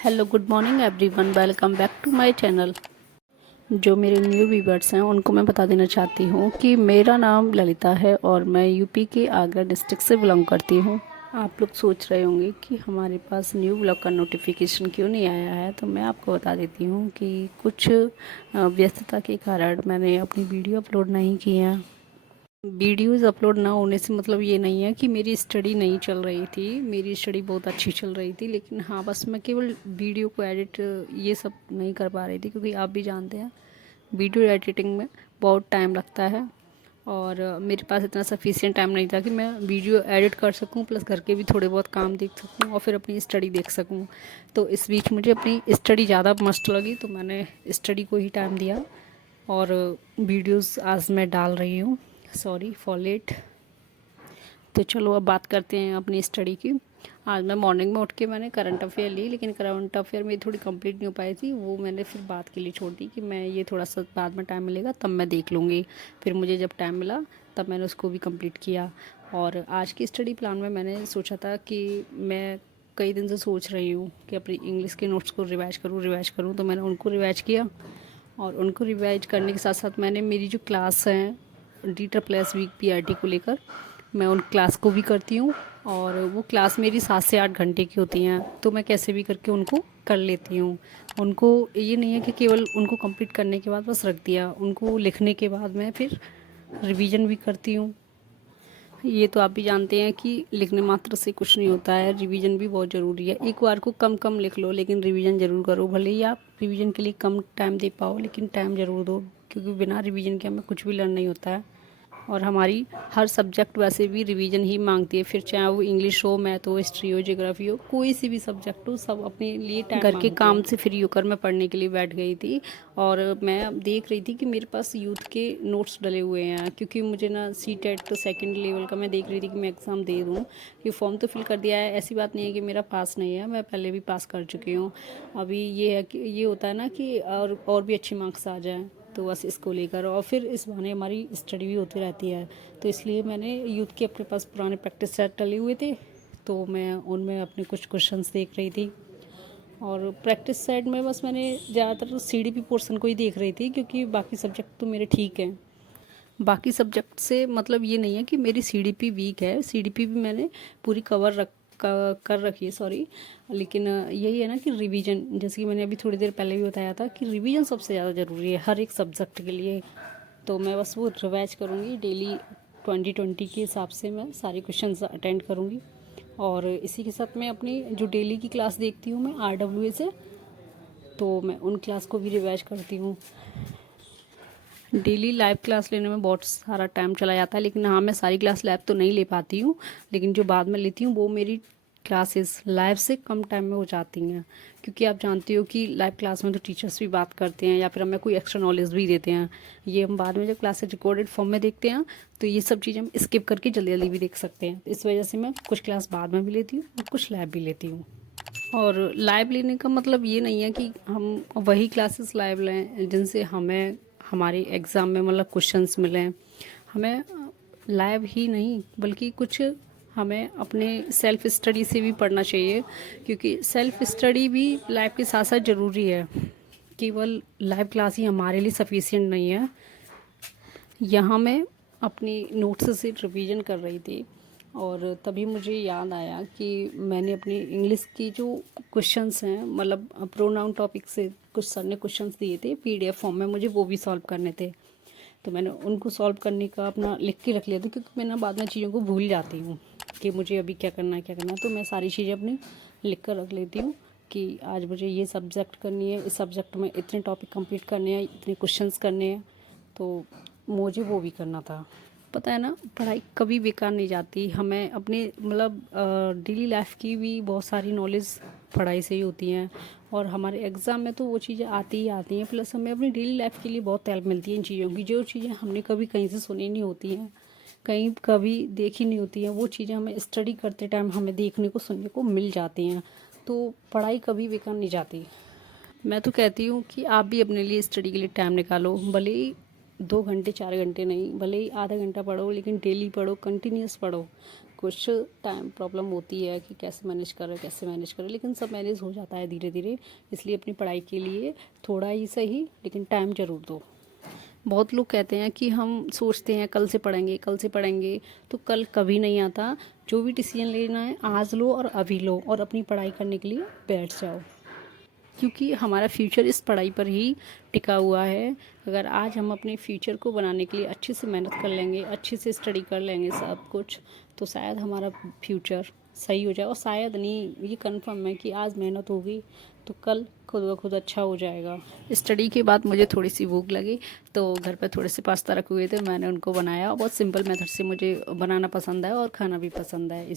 Hello good morning everyone, welcome back to my channel. जो मेरे new viewers हैं उनको मैं बता देना चाहती हूँ कि मेरा नाम ललिता है और मैं यूपी के आगरा डिस्ट्रिक्ट से बिलोंग करती हूँ। आप लोग सोच रहे होंगे कि हमारे पास न्यू ब्लॉग का नोटिफिकेशन क्यों नहीं आया है, तो मैं आपको बता देती हूँ कि कुछ व्यस्तता के कारण मैंने अपनी वीडियो अपलोड नहीं की है। वीडियोज़ अपलोड ना होने से मतलब ये नहीं है कि मेरी स्टडी नहीं चल रही थी, मेरी स्टडी बहुत अच्छी चल रही थी, लेकिन हाँ बस मैं केवल वीडियो को एडिट ये सब नहीं कर पा रही थी, क्योंकि आप भी जानते हैं वीडियो एडिटिंग में बहुत टाइम लगता है और मेरे पास इतना सफिशिएंट टाइम नहीं था कि मैं वीडियो एडिट कर सकूं प्लस घर के भी थोड़े बहुत काम देख सकूं और फिर अपनी स्टडी देख सकूं। तो इस बीच मुझे अपनी स्टडी ज़्यादा मस्त लगी, तो मैंने स्टडी को ही टाइम दिया और वीडियोस आज मैं डाल रही हूँ। Sorry for late. तो चलो अब बात करते हैं अपनी स्टडी की। आज मैं मॉर्निंग में उठ के मैंने करंट अफेयर ली, लेकिन करंट अफेयर मेरी थोड़ी कंप्लीट नहीं हो पाई थी, वो मैंने फिर बात के लिए छोड़ दी कि मैं ये थोड़ा सा बाद में टाइम मिलेगा तब मैं देख लूँगी। फिर मुझे जब टाइम मिला तब मैंने उसको भी कंप्लीट किया। और आज की स्टडी प्लान में मैंने सोचा था कि मैं कई दिन से सोच रही हूँ कि अपनी इंग्लिश के नोट्स को रिवाइज करूँ, तो मैंने उनको रिवाइज किया। और उनको रिवाइज करने के साथ साथ मैंने मेरी जो क्लास हैं DSSBPRT को लेकर, मैं उन क्लास को भी करती हूँ। और वो क्लास मेरी 7 से 8 घंटे की होती हैं, तो मैं कैसे भी करके उनको कर लेती हूँ। उनको ये नहीं है कि केवल उनको कंप्लीट करने के बाद बस रख दिया, उनको लिखने के बाद मैं फिर रिवीजन भी करती हूँ। ये तो आप भी जानते हैं कि लिखने मात्र से कुछ नहीं होता है, रिवीजन भी बहुत ज़रूरी है। एक बार को कम कम लिख लो लेकिन रिवीजन ज़रूर करो, भले ही आप रिवीजन के लिए कम टाइम दे पाओ लेकिन टाइम ज़रूर दो, क्योंकि बिना रिवीजन के हमें कुछ भी लर्न नहीं होता है। और हमारी हर सब्जेक्ट वैसे भी रिवीजन ही मांगती है, फिर चाहे वो इंग्लिश हो, मैथ हो, हिस्ट्री हो, ज्योग्राफी हो, कोई सी भी सब्जेक्ट हो, सब अपने लिए टाइम घर के काम से फ्री होकर मैं पढ़ने के लिए बैठ गई थी। और मैं देख रही थी कि मेरे पास यूथ के नोट्स डले हुए हैं, क्योंकि मुझे ना CTET तो सेकेंड लेवल का मैं देख रही थी कि मैं एग्ज़ाम दे दूँ। ये फॉर्म तो फिल कर दिया है, ऐसी बात नहीं है कि मेरा पास नहीं है, मैं पहले भी पास कर चुकी हूँ। अभी ये है कि ये होता है ना कि और भी अच्छे मार्क्स आ जाएँ, तो बस इसको लेकर और फिर इस बहाने हमारी स्टडी भी होती रहती है। तो इसलिए मैंने यूथ के अपने पास पुराने प्रैक्टिस सेट डले हुए थे, तो मैं उनमें अपने कुछ क्वेश्चंस देख रही थी। और प्रैक्टिस सेट में बस मैंने ज़्यादातर CDP पोर्शन को ही देख रही थी, क्योंकि बाकी सब्जेक्ट तो मेरे ठीक हैं। बाकी सब्जेक्ट से मतलब ये नहीं है कि मेरी CDP वीक है, CDP भी मैंने पूरी कर रखी है, सॉरी। लेकिन यही है ना कि रिवीजन, जैसे कि मैंने अभी थोड़ी देर पहले भी बताया था कि रिवीजन सबसे ज़्यादा ज़रूरी है हर एक सब्जेक्ट के लिए। तो मैं बस वो रिवाइज करूँगी डेली, 2020 के हिसाब से मैं सारे क्वेश्चन अटेंड करूँगी। और इसी के साथ मैं अपनी जो डेली की क्लास देखती हूँ मैं RWA से, तो मैं उन क्लास को भी रिवाइज करती हूँ। डेली लाइव क्लास लेने में बहुत सारा टाइम चला जाता है, लेकिन हाँ मैं सारी क्लास लाइव तो नहीं ले पाती हूँ, लेकिन जो बाद में लेती हूँ वो मेरी क्लासेस लाइव से कम टाइम में हो जाती हैं। क्योंकि आप जानते हो कि लाइव क्लास में तो टीचर्स भी बात करते हैं या फिर हमें कोई एक्स्ट्रा नॉलेज भी देते हैं। ये हम बाद में जब क्लासेस रिकॉर्डेड फॉर्म में देखते हैं तो ये सब चीज़ें हम स्किप करके जल्दी जल्दी भी देख सकते हैं। इस वजह से मैं कुछ क्लास बाद में भी लेती हूँ और कुछ लाइव भी लेती हूँ। और लाइव लेने का मतलब ये नहीं है कि हम वही क्लासेस लाइव लें जिनसे हमें हमारे एग्ज़ाम में मतलब क्वेश्चंस मिलें। हमें लाइव ही नहीं बल्कि कुछ हमें अपने सेल्फ स्टडी से भी पढ़ना चाहिए, क्योंकि सेल्फ स्टडी भी लाइव के साथ साथ ज़रूरी है। केवल लाइव क्लास ही हमारे लिए सफिशिएंट नहीं है। यहाँ मैं अपनी नोट्स से रिवीजन कर रही थी और तभी मुझे याद आया कि मैंने अपनी इंग्लिश की जो क्वेश्चंस हैं, मतलब प्रोनाउन टॉपिक से कुछ सर ने क्वेश्चंस दिए थे PDF फॉर्म में, मुझे वो भी सॉल्व करने थे। तो मैंने उनको सॉल्व करने का अपना लिख के रख लिया था, क्योंकि मैं ना बाद में चीज़ों को भूल जाती हूँ कि मुझे अभी क्या करना है क्या करना है। तो मैं सारी चीज़ें अपनी लिख कर रख लेती हूँ कि आज मुझे ये सब्जेक्ट करनी है, इस सब्जेक्ट में इतने टॉपिक कंप्लीट करने हैं, इतने क्वेश्चंस करने हैं, तो मुझे वो भी करना था। पता है ना, पढ़ाई कभी बेकार नहीं जाती। हमें अपने मतलब डेली लाइफ की भी बहुत सारी नॉलेज पढ़ाई से ही होती हैं, और हमारे एग्ज़ाम में तो वो चीज़ें आती ही आती हैं, प्लस हमें अपनी डेली लाइफ के लिए बहुत हेल्प मिलती है इन चीज़ों की। जो चीज़ें हमने कभी कहीं से सुनी नहीं होती हैं, कहीं कभी देखी नहीं होती हैं, वो चीज़ें हमें स्टडी करते टाइम हमें देखने को सुनने को मिल जाती हैं। तो पढ़ाई कभी बेकार नहीं जाती। मैं तो कहती हूँ कि आप भी अपने लिए स्टडी के लिए टाइम निकालो, भले ही 2 घंटे 4 घंटे नहीं, भले ही आधा घंटा पढ़ो, लेकिन डेली पढ़ो, कंटिन्यूस पढ़ो। कुछ टाइम प्रॉब्लम होती है कि कैसे मैनेज करें, लेकिन सब मैनेज हो जाता है धीरे धीरे। इसलिए अपनी पढ़ाई के लिए थोड़ा ही सही लेकिन टाइम ज़रूर दो। बहुत लोग कहते हैं कि हम सोचते हैं कल से पढ़ेंगे, तो कल कभी नहीं आता। जो भी डिसीजन लेना है आज लो और अभी लो, और अपनी पढ़ाई करने के लिए बैठ जाओ, क्योंकि हमारा फ्यूचर इस पढ़ाई पर ही टिका हुआ है। अगर आज हम अपने फ्यूचर को बनाने के लिए अच्छे से मेहनत कर लेंगे, अच्छे से स्टडी कर लेंगे सब कुछ, तो शायद हमारा फ्यूचर सही हो जाए। और शायद नहीं, ये कंफर्म है कि आज मेहनत होगी तो कल खुद ब खुद अच्छा हो जाएगा। स्टडी के बाद मुझे थोड़ी सी भूख लगी, तो घर पे थोड़े से पास्ता रखे हुए थे, मैंने उनको बनाया। बहुत सिंपल मेथड से मुझे बनाना पसंद है और खाना भी पसंद है।